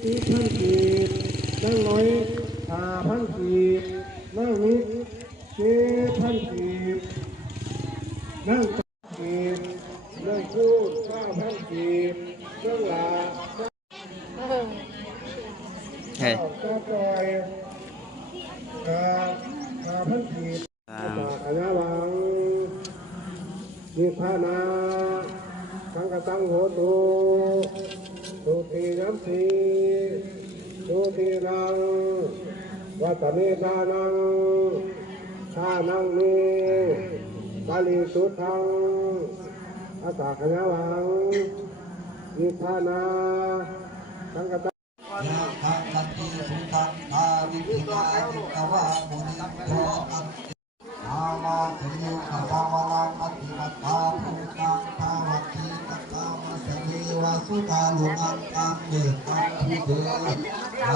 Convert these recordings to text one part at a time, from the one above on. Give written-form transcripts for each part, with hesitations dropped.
4,000 กีบนั่งน้อย5,000 กีบนั่งนิด7,000 กีบนั่งกีบนั่งคู่9,000 กีบนั่งหลาเฮ้ยก็ปล่อย5,000 กีบอาณาวังนิพพานาสังฆตังโหตุสุติยัมสีสุตินังวัตเมตานังทานังนิกาลิสุทังอาตาคณาวังนิพพานาสังฆตังยะถาคันติสุขังอาวิปินาจิตวามุนิโตอัตนามาสิยุขภาวลังอธิวัตตาภูตังภาวัตถิตตามะสเนวะสุตาลุนังตังเดตังภูเตอ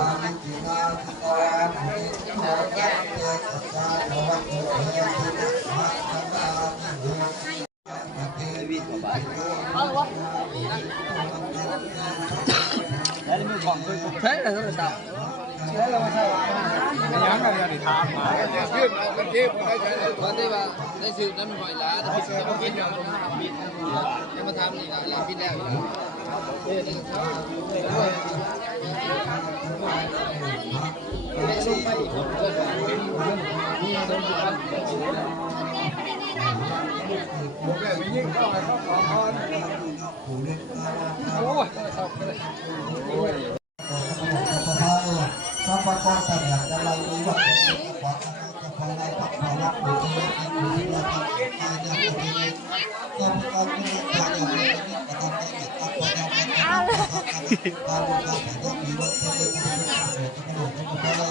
าวิปินาจิตวามุนิโตยัตเตสัจจาภวัตติเตติมัจจานิโหเทวิตบาแล้วมีของใช้อะไรก็ได้ใช้อะไรมาใช้ยังไงเนี่ยถามมาขึ้นมันเก็บได้ใช้วันที่ว่าได้ซื้อน้ำหอยล้าแต่พิษจะกินอย่างบินจะมาทำนี่นะแล้วบินแล้วส่งไปอีกคนผมแบบนี้ยิ่งเข้าไปเข้าของโอ้ยสัพพะสัพพะจะไล่วิวัฒน์ขอจะพอไล่ปักพอรักบุตรบุตรบุตรตายเนี่ยบุตรเนี่ยก็มีการเป็นตายอย่างนี้ก็ต้องได้ตัดไปแล้วไปแล้วตายบุตรตายก็มีรถเตะก็ไม่ได้ก็ไม่ได้ก็ไม่ได้